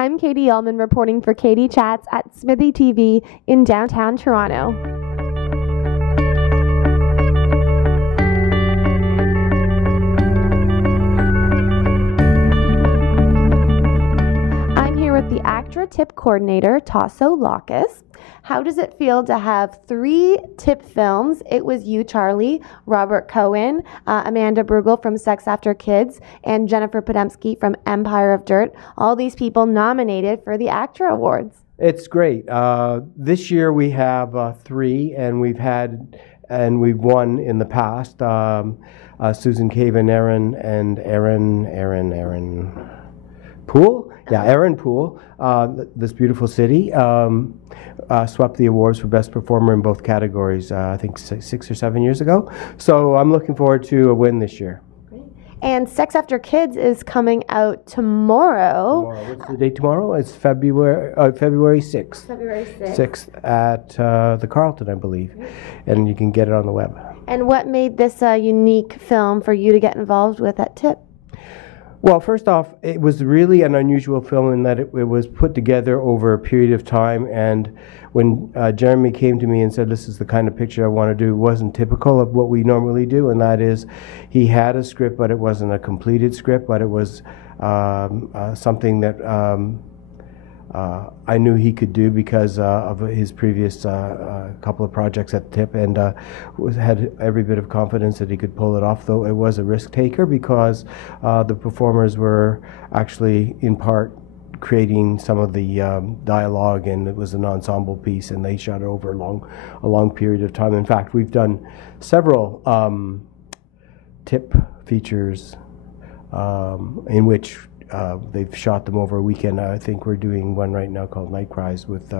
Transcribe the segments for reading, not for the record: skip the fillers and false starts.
I'm Katie Ullman reporting for Katie Chats at SMITHEETV in downtown Toronto. I'm here with the ACTRA tip coordinator, TASSO LAKAS. How does it feel to have 3 tip films? It was you, Charlie, Robert Cohen, Amanda Brugel from Sex After Kids, and Jennifer Podemski from Empire of Dirt. All these people nominated for the ACTRA Awards. It's great. This year we have 3, and we've won in the past. Susan Caven, Aaron Poole? Yeah, Aaron Poole, this beautiful city, swept the awards for Best Performer in both categories, I think 6 or 7 years ago. So I'm looking forward to a win this year. And Sex After Kids is coming out tomorrow. What's the date tomorrow? It's February 6th. February 6th. 6th at the Carlton, I believe. And you can get it on the web. And what made this a unique film for you to get involved with at TIP? Well, first off, it was really an unusual film in that it was put together over a period of time, and when Jeremy came to me and said, this is the kind of picture I want to do, it wasn't typical of what we normally do, and that is, he had a script, but it wasn't a completed script, but it was something that I knew he could do because of his previous couple of projects at TIP, and had every bit of confidence that he could pull it off, though it was a risk taker because the performers were actually in part creating some of the dialogue, and it was an ensemble piece, and they shot it over a long period of time. In fact, we've done several TIP features in which they've shot them over a weekend. I think we're doing one right now called Night Cries with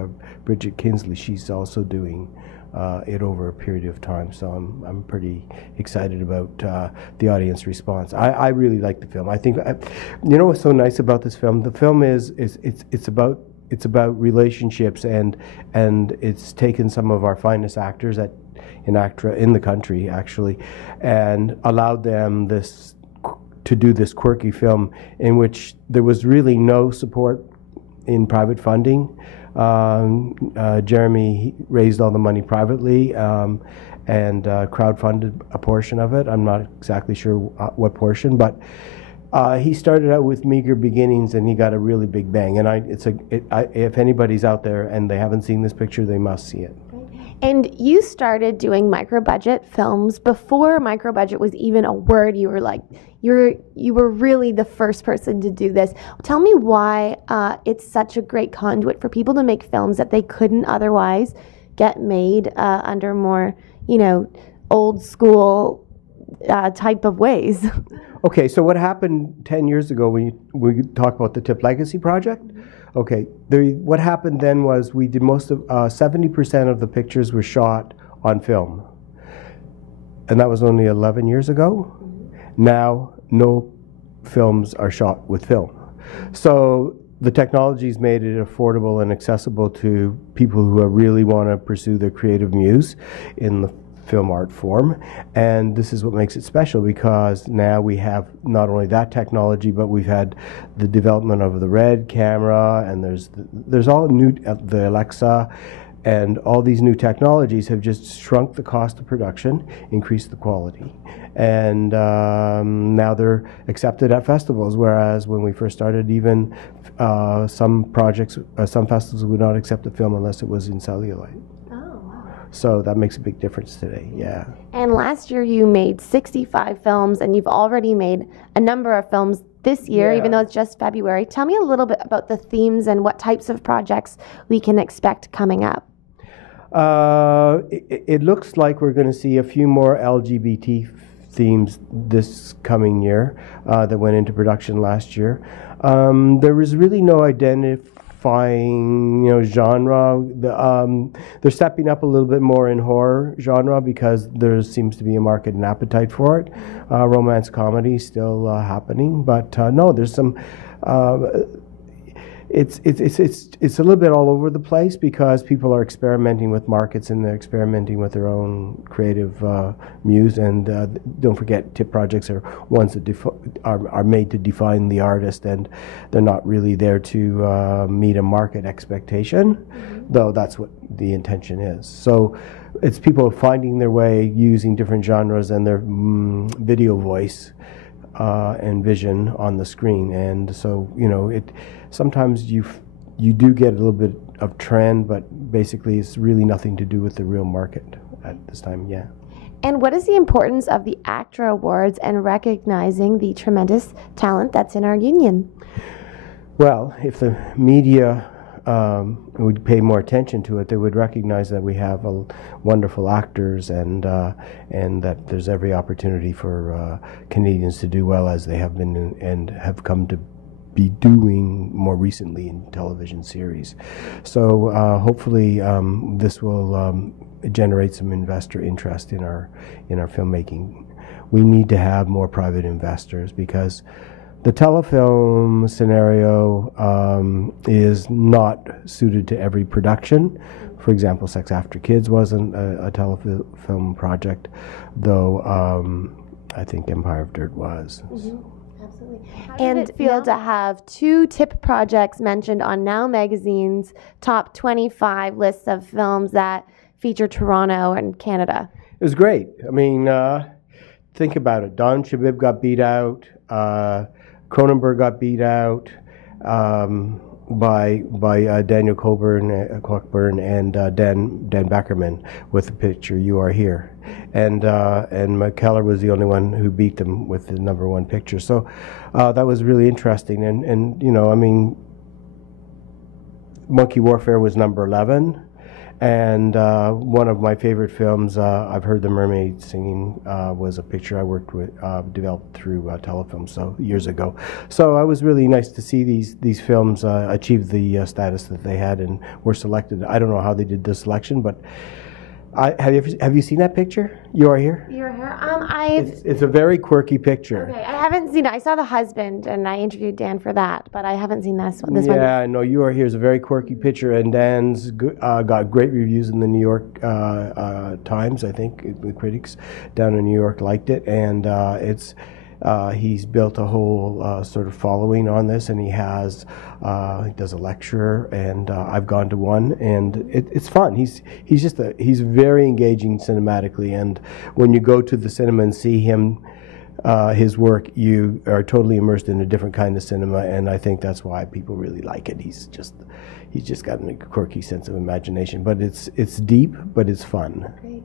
Bridget Kinsley. She's also doing it over a period of time, so I'm pretty excited about the audience response. I really like the film. I think you know what's so nice about this film? The film is it's about relationships, and it's taken some of our finest actors in ACTRA in the country actually, and allowed them to do this quirky film in which there was really no support in private funding. Jeremy raised all the money privately and crowdfunded a portion of it. I'm not exactly sure what portion, but he started out with meager beginnings, and he got a really big bang. And if anybody's out there and they haven't seen this picture, they must see it. And you started doing micro-budget films before micro-budget was even a word. You were like, you were really the first person to do this. Tell me why it's such a great conduit for people to make films that they couldn't otherwise get made under more, old school type of ways. Okay, so what happened 10 years ago when we talk about the TIP Legacy project? Okay, what happened then was we did most of 70% of the pictures were shot on film, and that was only 11 years ago. Now, no films are shot with film. So the technology's made it affordable and accessible to people who really want to pursue their creative muse in the film art form, and this is what makes it special, because now we have not only that technology, but we've had the development of the Red camera, and there's all new, the Alexa, and all these new technologies have just shrunk the cost of production, increased the quality, and now they're accepted at festivals, whereas when we first started, even some festivals would not accept a film unless it was in cellulite. So that makes a big difference today, yeah. And last year you made 65 films, and you've already made a number of films this year, even though it's just February. Tell me a little bit about the themes and what types of projects we can expect coming up. It looks like we're going to see a few more LGBT themes this coming year that went into production last year. There was really no identifying genre. They're stepping up a little bit more in horror genre because there seems to be a market and appetite for it. Romance comedy still happening, but no, there's some it's a little bit all over the place because people are experimenting with markets and they're experimenting with their own creative muse. And don't forget, tip projects are ones that are made to define the artist, and they're not really there to meet a market expectation, though that's what the intention is. So it's people finding their way using different genres and their video voice and vision on the screen. And so, you know, sometimes you do get a little bit of trend, but basically it's really nothing to do with the real market at this time. Yeah. And what is the importance of the ACTRA Awards and recognizing the tremendous talent that's in our union? Well, if the media would pay more attention to it, they would recognize that we have wonderful actors, and that there's every opportunity for Canadians to do well, as they have been and have come to be doing more recently in television series. So hopefully this will generate some investor interest in our filmmaking. We need to have more private investors because the telefilm scenario is not suited to every production. For example, Sex After Kids wasn't a telefilm project, though I think Empire of Dirt was. Absolutely. And it feel to have 2 tip projects mentioned on Now Magazine's top 25 lists of films that feature Toronto and Canada? It was great. I mean, think about it. Don Shabib got beat out. Cronenberg got beat out by Daniel Cockburn and Dan Beckerman with the picture "You Are Here," and McKellar was the only one who beat them with the #1 picture. So that was really interesting. And you know, I mean, Monkey Warfare was number 11. And one of my favorite films, I've Heard the Mermaid Singing, was a picture I worked with, developed through Telefilm, so years ago. So it was really nice to see these films achieve the status that they had and were selected. I don't know how they did the selection, but have you seen that picture? You Are Here? You Are Here. It's a very quirky picture. Okay, I haven't seen it. I saw The Husband, and I interviewed Dan for that, but I haven't seen this one. Yeah, no, You Are Here is a very quirky picture, and Dan's got great reviews in the New York Times. I think the critics down in New York liked it, and he's built a whole sort of following on this, and he does a lecture, and I've gone to one, and it's fun. He's very engaging cinematically, and when you go to the cinema and see him, his work, you are totally immersed in a different kind of cinema, and I think that's why people really like it. He's just got a quirky sense of imagination, but it's deep, but it's fun. Great.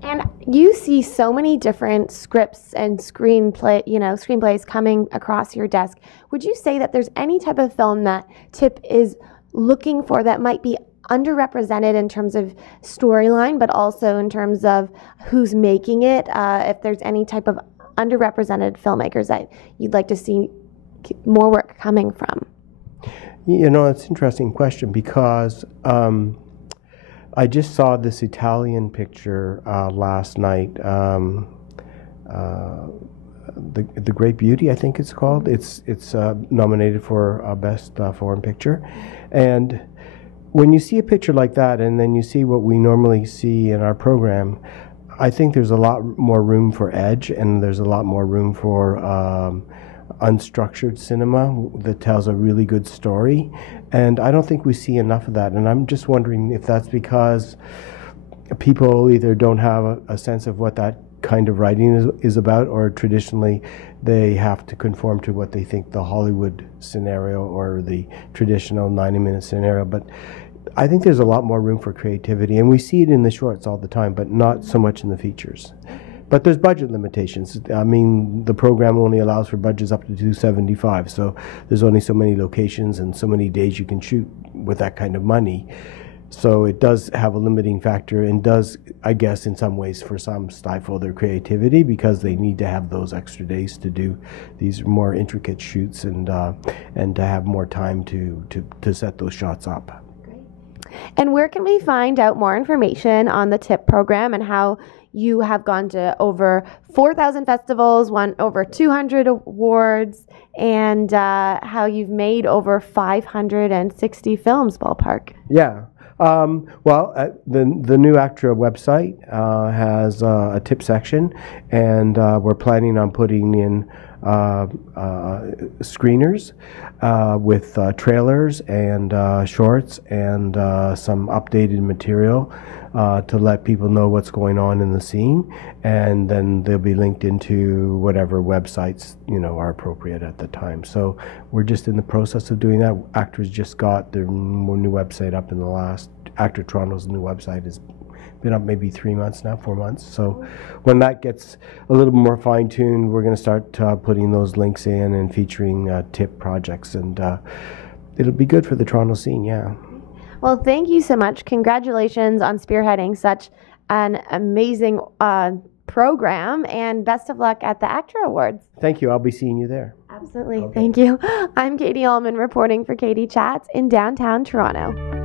And you see so many different scripts and screenplays coming across your desk. Would you say that there's any type of film that TIP is looking for that might be underrepresented in terms of storyline, but also in terms of who's making it? If there's any type of underrepresented filmmakers that you'd like to see more work coming from? You know, it's an interesting question because I just saw this Italian picture last night, The Great Beauty, I think it's called. It's nominated for Best Foreign Picture. And when you see a picture like that and then you see what we normally see in our program, I think there's a lot more room for edge, and there's a lot more room for unstructured cinema that tells a really good story, and I don't think we see enough of that. And I'm just wondering if that's because people either don't have a sense of what that kind of writing is about, or traditionally they have to conform to what they think the Hollywood scenario or the traditional 90-minute scenario. But I think there's a lot more room for creativity, and we see it in the shorts all the time, but not so much in the features. But there's budget limitations. I mean, the program only allows for budgets up to $275, so there's only so many locations and so many days you can shoot with that kind of money. So it does have a limiting factor, and does, I guess, in some ways, for some, stifle their creativity because they need to have those extra days to do these more intricate shoots and to have more time to set those shots up. Great. And where can we find out more information on the TIP program and how you have gone to over 4,000 festivals, won over 200 awards, and how you've made over 560 films, ballpark. Yeah. The new ACTRA website has a tip section, and we're planning on putting in screeners with trailers and shorts and some updated material to let people know what's going on in the scene, and then they'll be linked into whatever websites are appropriate at the time. So we're just in the process of doing that. ACTRA's just got their new website up in the last. ACTRA Toronto's new website has been up maybe 3 months now, 4 months. So when that gets a little more fine-tuned, we're going to start putting those links in and featuring tip projects, and it'll be good for the Toronto scene, yeah. Well, thank you so much. Congratulations on spearheading such an amazing program, and best of luck at the ACTRA Awards. Thank you. I'll be seeing you there. Absolutely. Okay. Thank you. I'm Katie Ullman reporting for Katie Chats in downtown Toronto.